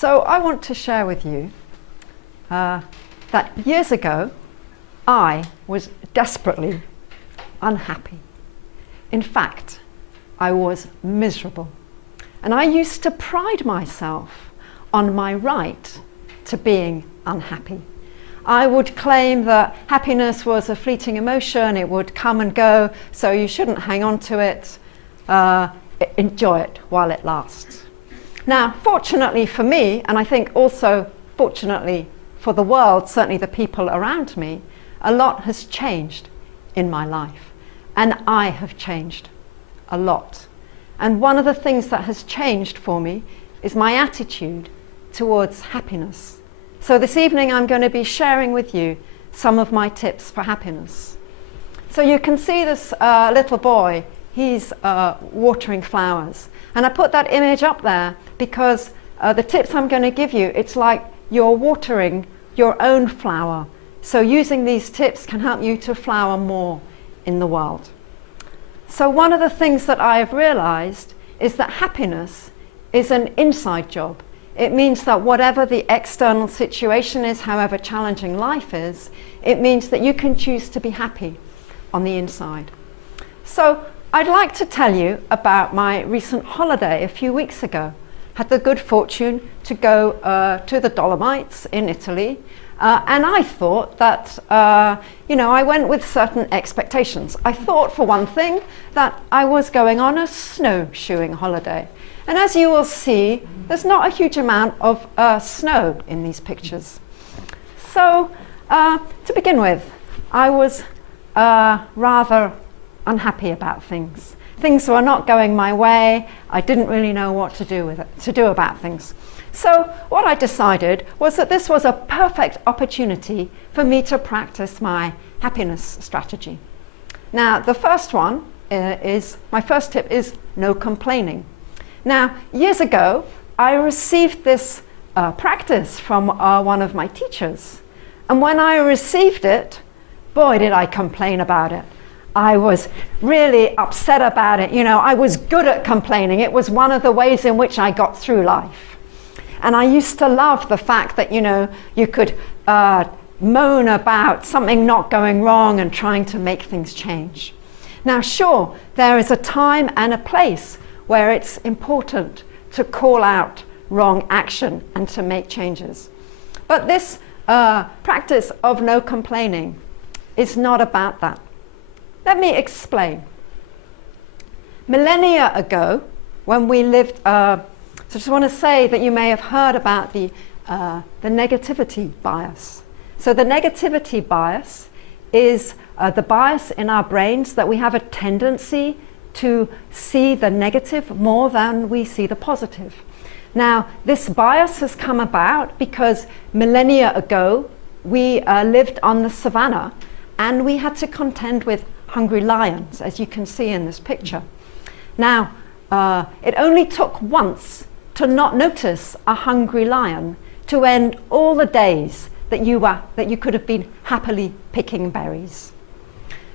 So I want to share with you that years ago, I was desperately unhappy. In fact, I was miserable. And I used to pride myself on my right to being unhappy. I would claim that happiness was a fleeting emotion, it would come and go, so you shouldn't hang on to it, enjoy it while it lasts. Now, fortunately for me, and I think also fortunately for the world, certainly the people around me, a lot has changed in my life. And I have changed a lot. And one of the things that has changed for me is my attitude towards happiness. So this evening I'm going to be sharing with you some of my tips for happiness. So you can see this little boy, he's watering flowers. And I put that image up there because the tips I'm going to give you, it's like you're watering your own flower. So using these tips can help you to flower more in the world. So one of the things that I have realized is that happiness is an inside job. It means that whatever the external situation is, however challenging life is, it means that you can choose to be happy on the inside. So I'd like to tell you about my recent holiday a few weeks ago. Had the good fortune to go to the Dolomites in Italy. And I thought that, I went with certain expectations. I thought, for one thing, that I was going on a snowshoeing holiday. And as you will see, there's not a huge amount of snow in these pictures. So, to begin with, I was rather unhappy about things. Things were not going my way. I didn't really know what to do about things. So what I decided was that this was a perfect opportunity for me to practice my happiness strategy. Now, the first one my first tip is no complaining. Now, years ago, I received this practice from one of my teachers. And when I received it, boy, did I complain about it. I was really upset about it. I was good at complaining. It was one of the ways in which I got through life. And I used to love the fact that, you could moan about something not going wrong and trying to make things change. Now, sure, there is a time and a place where it's important to call out wrong action and to make changes. But this practice of no complaining is not about that. Let me explain. Millennia ago, when we lived, so I just want to say that you may have heard about the negativity bias. So the negativity bias is the bias in our brains that we have a tendency to see the negative more than we see the positive. Now, this bias has come about because millennia ago, we lived on the savannah and we had to contend with hungry lions, as you can see in this picture. Now, it only took once to not notice a hungry lion to end all the days that you could have been happily picking berries.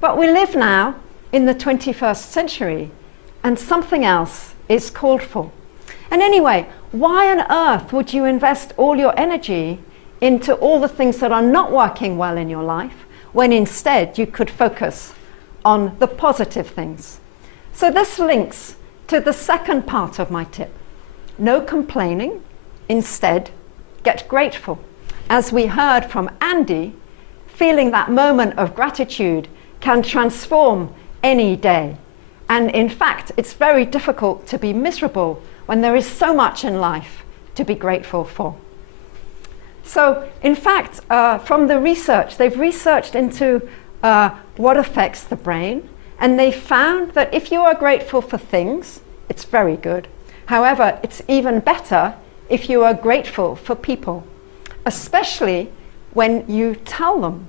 But we live now in the 21st century and something else is called for. And anyway, why on earth would you invest all your energy into all the things that are not working well in your life when instead you could focus on the positive things? So this links to the second part of my tip. No complaining, instead get grateful. As we heard from Andy, feeling that moment of gratitude can transform any day. And in fact, it's very difficult to be miserable when there is so much in life to be grateful for. So in fact, from the research, they've researched into what affects the brain, and they found that if you are grateful for things, it's very good. However, it's even better if you are grateful for people, especially when you tell them.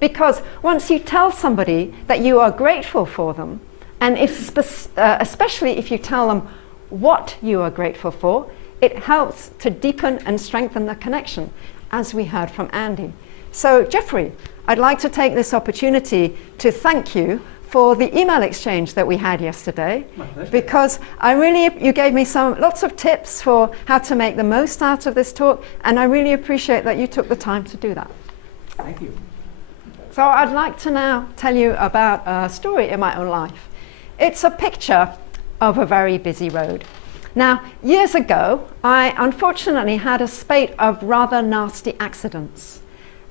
Because once you tell somebody that you are grateful for them, and especially if you tell them what you are grateful for, it helps to deepen and strengthen the connection, as we heard from Andy. So Jeffrey, I'd like to take this opportunity to thank you for the email exchange that we had yesterday, because you gave me lots of tips for how to make the most out of this talk, and I really appreciate that you took the time to do that. Thank you. So I'd like to now tell you about a story in my own life. It's a picture of a very busy road. Now, years ago, I unfortunately had a spate of rather nasty accidents.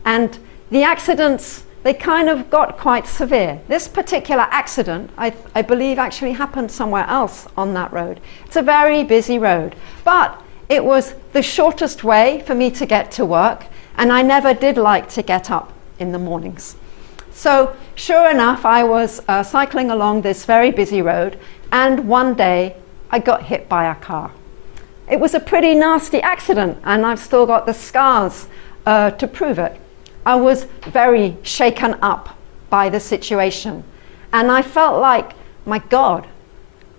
And the accidents, they kind of got quite severe. This particular accident, I believe, actually happened somewhere else on that road. It's a very busy road, but it was the shortest way for me to get to work, and I never did like to get up in the mornings. So sure enough, I was cycling along this very busy road, and one day I got hit by a car. It was a pretty nasty accident, and I've still got the scars to prove it. I was very shaken up by the situation, and I felt like, my God,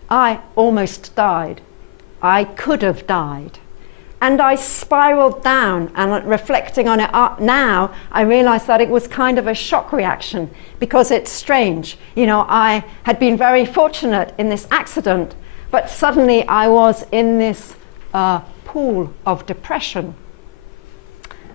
I almost died. I could have died. And I spiraled down, and reflecting on it now, I realized that it was kind of a shock reaction, because it's strange. You know, I had been very fortunate in this accident, but suddenly I was in this pool of depression.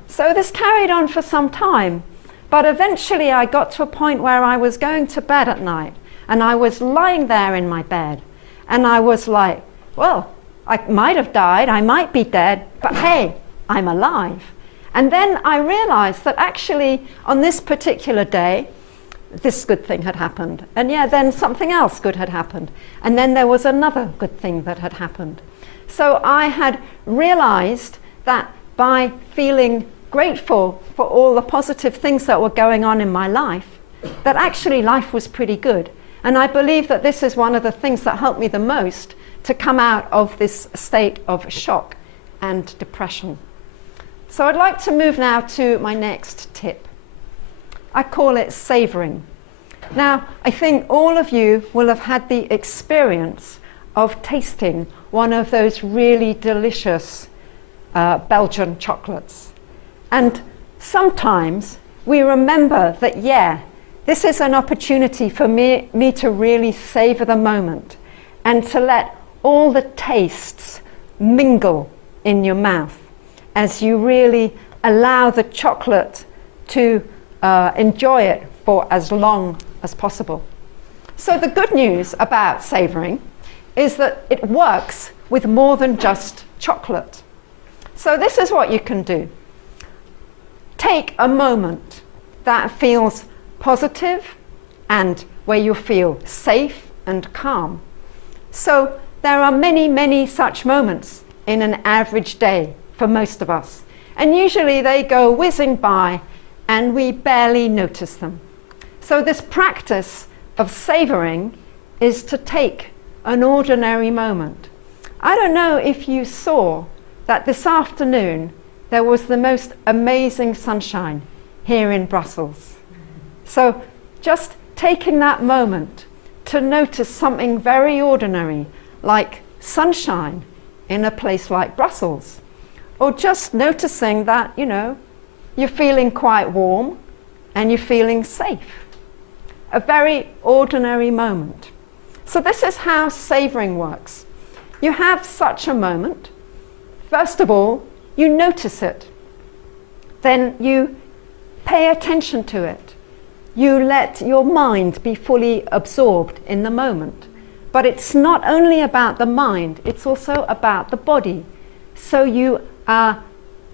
So this carried on for some time, but eventually I got to a point where I was going to bed at night, and I was lying there in my bed, and I was like, well, I might have died, I might be dead, but hey, I'm alive. And then I realized that actually on this particular day, this good thing had happened. And yeah, then something else good had happened. And then there was another good thing that had happened. So I had realized that by feeling grateful for all the positive things that were going on in my life, that actually life was pretty good. And I believe that this is one of the things that helped me the most to come out of this state of shock and depression. So I'd like to move now to my next tip. I call it savouring. Now, I think all of you will have had the experience of tasting one of those really delicious Belgian chocolates. And sometimes we remember that, yeah, this is an opportunity for me to really savour the moment and to let all the tastes mingle in your mouth as you really allow the chocolate to enjoy it for as long as possible. So the good news about savouring is that it works with more than just chocolate. So this is what you can do. Take a moment that feels positive and where you feel safe and calm. So there are many, many such moments in an average day for most of us. And usually they go whizzing by and we barely notice them. So this practice of savouring is to take an ordinary moment. I don't know if you saw that this afternoon there was the most amazing sunshine here in Brussels. So just taking that moment to notice something very ordinary, like sunshine in a place like Brussels, or just noticing that, you know, you're feeling quite warm and you're feeling safe. A very ordinary moment. So this is how savouring works. You have such a moment. First of all, you notice it. Then you pay attention to it. You let your mind be fully absorbed in the moment. But it's not only about the mind, it's also about the body. So you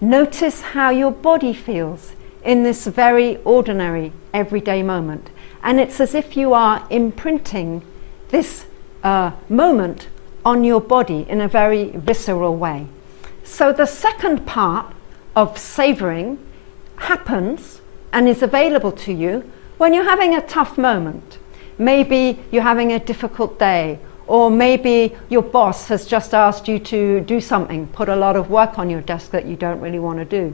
notice how your body feels in this very ordinary, everyday moment. And it's as if you are imprinting this moment on your body in a very visceral way. So the second part of savouring happens and is available to you when you're having a tough moment. Maybe you're having a difficult day, or maybe your boss has just asked you to do something, put a lot of work on your desk that you don't really want to do.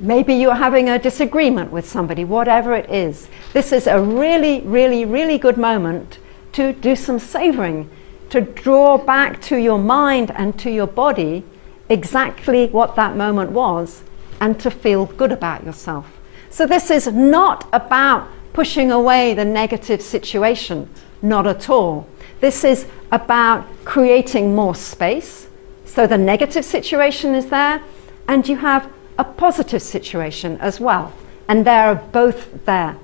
Maybe you're having a disagreement with somebody, whatever it is. This is a really, really, really good moment to do some savouring, to draw back to your mind and to your body exactly what that moment was and to feel good about yourself. So this is not about pushing away the negative situation. Not at all. This is about creating more space. So the negative situation is there, and you have a positive situation as well. And they're both there.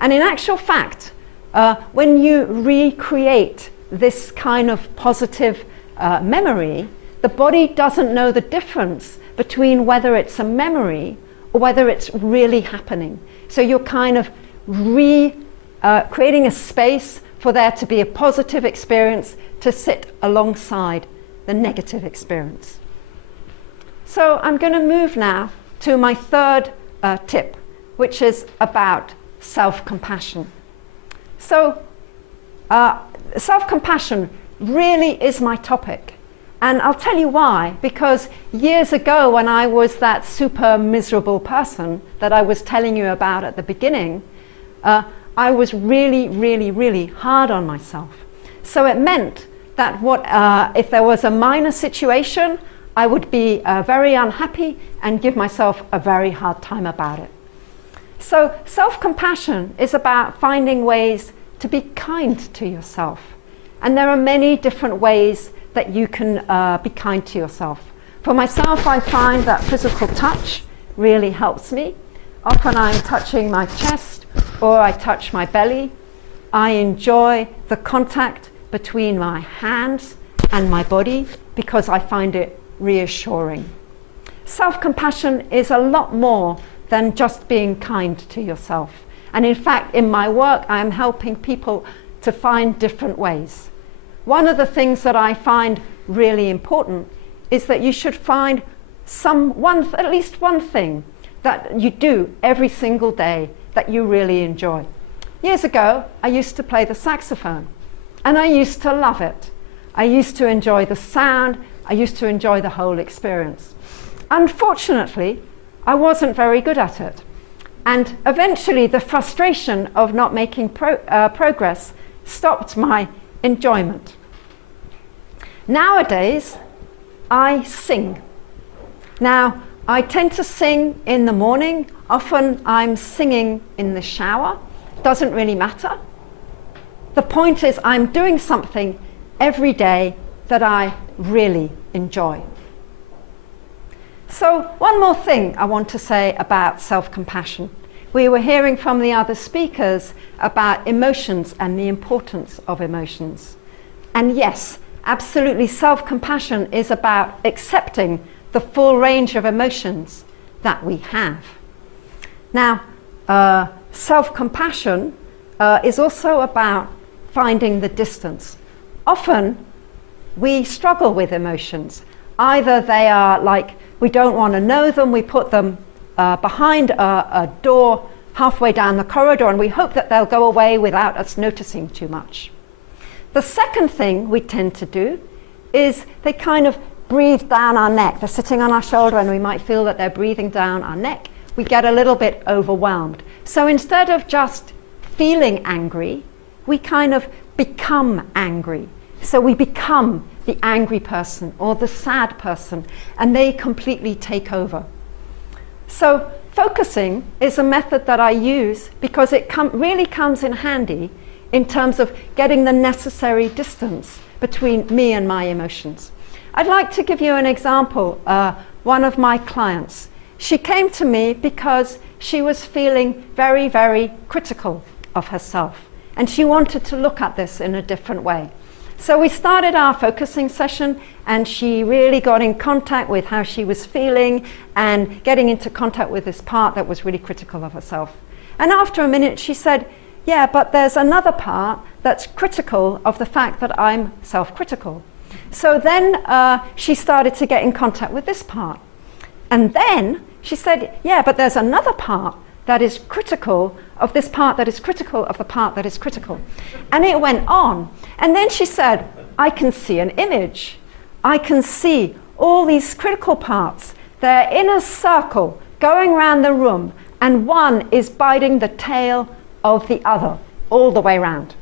And in actual fact, when you recreate this kind of positive memory, the body doesn't know the difference between whether it's a memory or whether it's really happening. So you're kind of creating a space for there to be a positive experience to sit alongside the negative experience. So I'm going to move now to my third tip, which is about self-compassion. So self-compassion really is my topic. And I'll tell you why. Because years ago, when I was that super miserable person that I was telling you about at the beginning, I was really, really, really hard on myself. So it meant that if there was a minor situation, I would be very unhappy and give myself a very hard time about it. So self-compassion is about finding ways to be kind to yourself. And there are many different ways that you can be kind to yourself. For myself, I find that physical touch really helps me. Often I'm touching my chest or I touch my belly. I enjoy the contact between my hands and my body because I find it reassuring. Self-compassion is a lot more than just being kind to yourself. And in fact, in my work, I am helping people to find different ways. One of the things that I find really important is that you should find at least one thing that you do every single day that you really enjoy. Years ago, I used to play the saxophone, and I used to love it. I used to enjoy the sound. I used to enjoy the whole experience. Unfortunately, I wasn't very good at it. And eventually, the frustration of not making progress stopped my enjoyment. Nowadays, I sing. Now, I tend to sing in the morning. Often I'm singing in the shower. Doesn't really matter. The point is I'm doing something every day that I really enjoy. So one more thing I want to say about self-compassion. We were hearing from the other speakers about emotions and the importance of emotions. And yes, absolutely, self-compassion is about accepting the full range of emotions that we have. Now, self-compassion is also about finding the distance. Often, we struggle with emotions. Either they are like, we don't want to know them, we put them behind a door halfway down the corridor and we hope that they'll go away without us noticing too much. The second thing we tend to do is they kind of breathe down our neck. They're sitting on our shoulder and we might feel that they're breathing down our neck. We get a little bit overwhelmed. So instead of just feeling angry, we kind of become angry. So we become the angry person or the sad person, and they completely take over. So focusing is a method that I use because it really comes in handy in terms of getting the necessary distance between me and my emotions. I'd like to give you an example. One of my clients, she came to me because she was feeling very, very critical of herself, and she wanted to look at this in a different way. So we started our focusing session, and she really got in contact with how she was feeling and getting into contact with this part that was really critical of herself. And after a minute she said, yeah, but there's another part that's critical of the fact that I'm self-critical. So then she started to get in contact with this part. And then she said, yeah, but there's another part that is critical of this part that is critical of the part that is critical. And it went on. And then she said, I can see an image. I can see all these critical parts. They're in a circle going around the room, and one is biting the tail of the other all the way around.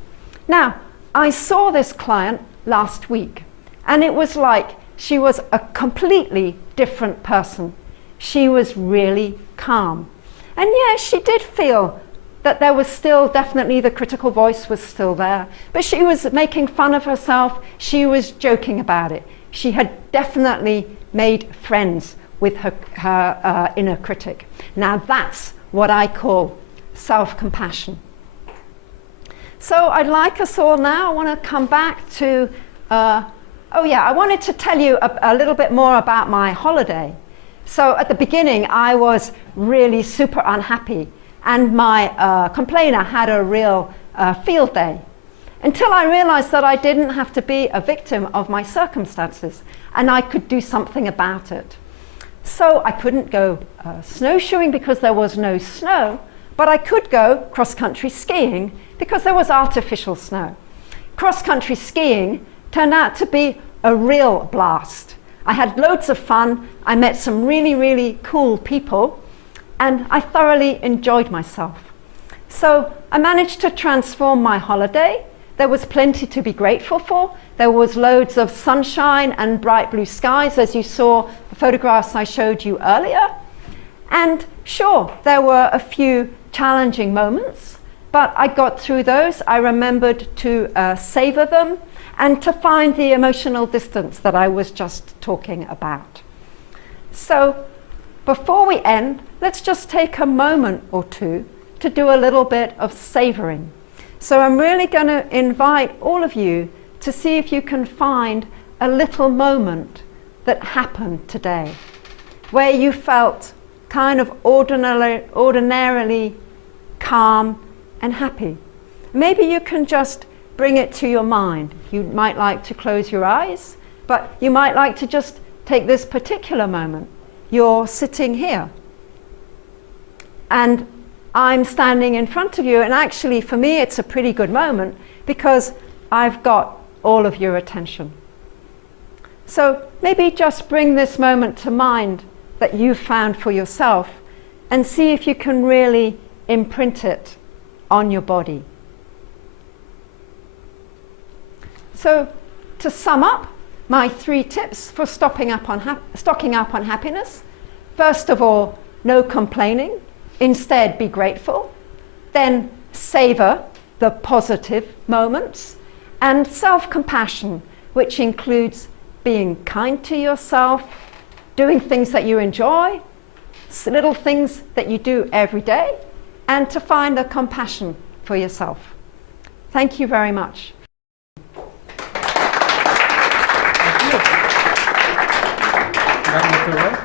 Now, I saw this client last week, and it was like she was a completely different person. She was really calm. And yes, she did feel that there was still definitely the critical voice was still there, but she was making fun of herself. She was joking about it. She had definitely made friends with her inner critic. Now that's what I call self-compassion. So I'd like us all now, I want to come back to, I wanted to tell you a little bit more about my holiday. So at the beginning, I was really super unhappy, and my complainer had a real field day, until I realized that I didn't have to be a victim of my circumstances, and I could do something about it. So I couldn't go snowshoeing because there was no snow, but I could go cross-country skiing because there was artificial snow. Cross-country skiing turned out to be a real blast. I had loads of fun. I met some really, really cool people, and I thoroughly enjoyed myself. So I managed to transform my holiday. There was plenty to be grateful for. There was loads of sunshine and bright blue skies, as you saw the photographs I showed you earlier. And sure, there were a few challenging moments, but I got through those. I remembered to savor them and to find the emotional distance that I was just talking about. So before we end, let's just take a moment or two to do a little bit of savoring. So I'm really going to invite all of you to see if you can find a little moment that happened today where you felt kind of ordinarily calm and happy. Maybe you can just bring it to your mind. You might like to close your eyes, but you might like to just take this particular moment. You're sitting here, and I'm standing in front of you, and actually for me it's a pretty good moment because I've got all of your attention. So maybe just bring this moment to mind that you've found for yourself and see if you can really imprint it on your body. So to sum up, my 3 tips for stocking up on happiness. First of all, no complaining. Instead, be grateful. Then savor the positive moments. And self-compassion, which includes being kind to yourself, doing things that you enjoy, little things that you do every day, and to find the compassion for yourself. Thank you very much. Thank you.